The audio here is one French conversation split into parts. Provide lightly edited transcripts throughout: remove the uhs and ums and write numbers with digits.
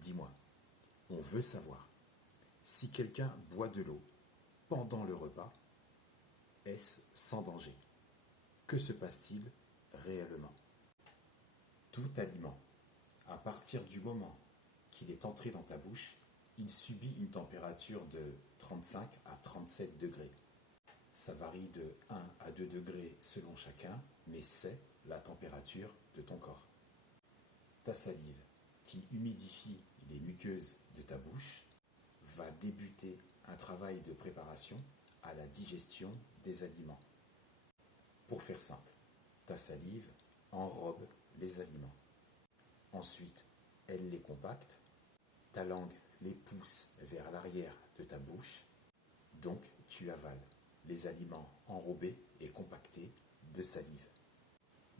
Dis-moi, on veut savoir, si quelqu'un boit de l'eau pendant le repas, est-ce sans danger? Que se passe-t-il réellement? Tout aliment, à partir du moment qu'il est entré dans ta bouche, il subit une température de 35 à 37 degrés. Ça varie de 1 à 2 degrés selon chacun, mais c'est la température de ton corps. Ta salive, qui humidifie les muqueuses de ta bouche, va débuter un travail de préparation à la digestion des aliments. Pour faire simple, ta salive enrobe les aliments. Ensuite, elle les compacte, ta langue les pousse vers l'arrière de ta bouche, donc tu avales les aliments enrobés et compactés de salive.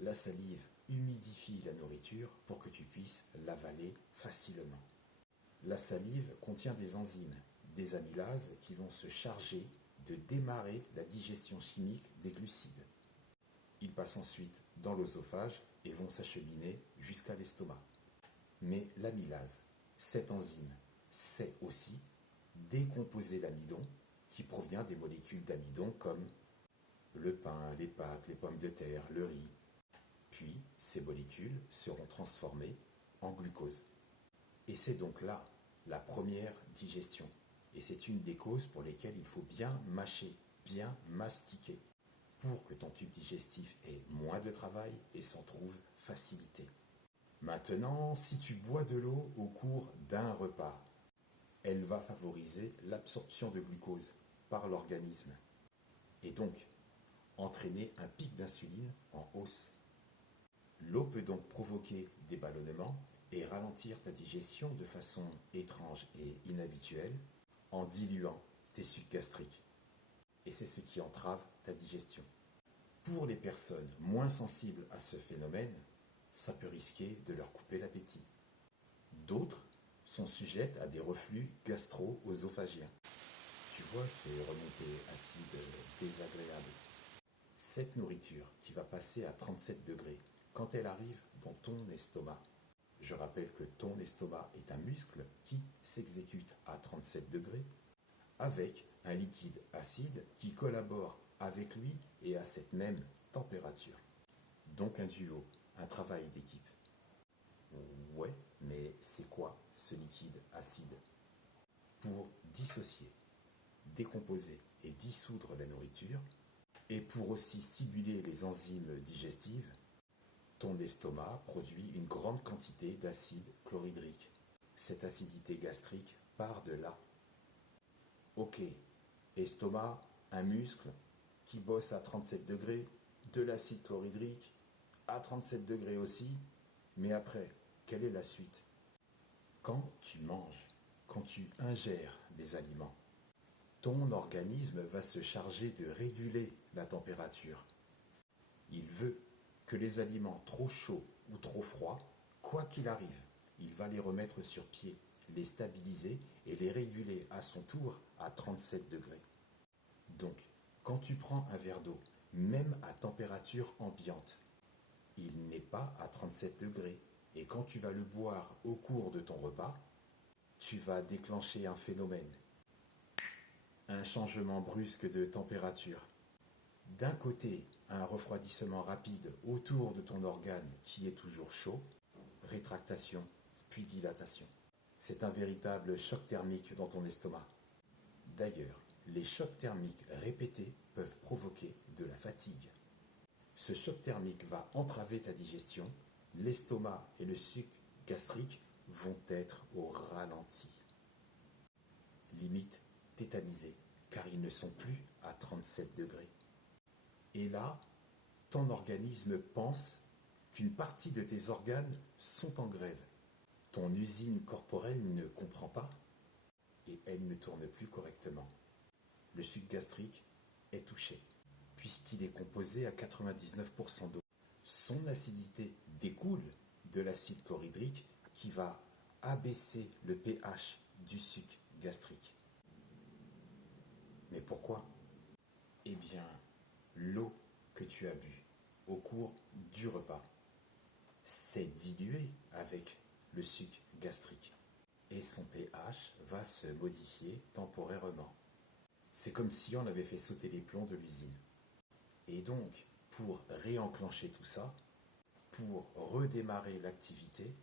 La salive humidifie la nourriture pour que tu puisses l'avaler facilement. La salive contient des enzymes, des amylases qui vont se charger de démarrer la digestion chimique des glucides. Ils passent ensuite dans l'œsophage et vont s'acheminer jusqu'à l'estomac. Mais l'amylase, cette enzyme, sait aussi décomposer l'amidon qui provient des molécules d'amidon comme le pain, les pâtes, les pommes de terre, le riz. Puis, ces molécules seront transformées en glucose. Et c'est donc là la première digestion. Et c'est une des causes pour lesquelles il faut bien mâcher, bien mastiquer, pour que ton tube digestif ait moins de travail et s'en trouve facilité. Maintenant, si tu bois de l'eau au cours d'un repas, elle va favoriser l'absorption de glucose par l'organisme et donc entraîner un pic d'insuline en hausse. L'eau peut donc provoquer des ballonnements et ralentir ta digestion de façon étrange et inhabituelle en diluant tes sucs gastriques. Et c'est ce qui entrave ta digestion. Pour les personnes moins sensibles à ce phénomène, ça peut risquer de leur couper l'appétit. D'autres sont sujettes à des reflux gastro-œsophagiens. Tu vois, ces remontées acides désagréables. Cette nourriture qui va passer à 37 degrés, quand elle arrive dans ton estomac, je rappelle que ton estomac est un muscle qui s'exécute à 37 degrés, avec un liquide acide qui collabore avec lui et à cette même température. Donc un duo, un travail d'équipe. Ouais, mais c'est quoi ce liquide acide? Pour dissocier, décomposer et dissoudre la nourriture, et pour aussi stimuler les enzymes digestives, ton estomac produit une grande quantité d'acide chlorhydrique. Cette acidité gastrique part de là. Ok, estomac, un muscle qui bosse à 37 degrés, de l'acide chlorhydrique, à 37 degrés aussi, mais après, quelle est la suite? Quand tu manges, quand tu ingères des aliments, ton organisme va se charger de réguler la température. Il veut que les aliments trop chauds ou trop froids, quoi qu'il arrive, il va les remettre sur pied, les stabiliser et les réguler à son tour à 37 degrés. Donc, quand tu prends un verre d'eau, même à température ambiante, il n'est pas à 37 degrés. Et quand tu vas le boire au cours de ton repas, tu vas déclencher un phénomène, un changement brusque de température. D'un côté, un refroidissement rapide autour de ton organe qui est toujours chaud, rétractation, puis dilatation. C'est un véritable choc thermique dans ton estomac. D'ailleurs, les chocs thermiques répétés peuvent provoquer de la fatigue. Ce choc thermique va entraver ta digestion, l'estomac et le suc gastrique vont être au ralenti. Limite tétanisés, car ils ne sont plus à 37 degrés. Et là, ton organisme pense qu'une partie de tes organes sont en grève. Ton usine corporelle ne comprend pas et elle ne tourne plus correctement. Le suc gastrique est touché, puisqu'il est composé à 99% d'eau. Son acidité découle de l'acide chlorhydrique qui va abaisser le pH du suc gastrique. Mais pourquoi? Eh bien, l'eau que tu as bue au cours du repas s'est diluée avec le suc gastrique. et son pH va se modifier temporairement. C'est comme si on avait fait sauter les plombs de l'usine. Et donc, pour réenclencher tout ça, pour redémarrer l'activité,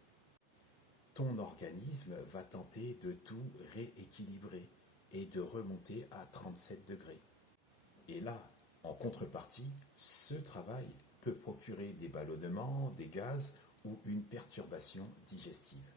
ton organisme va tenter de tout rééquilibrer et de remonter à 37 degrés. Et là, en contrepartie, ce travail peut procurer des ballonnements, des gaz ou une perturbation digestive.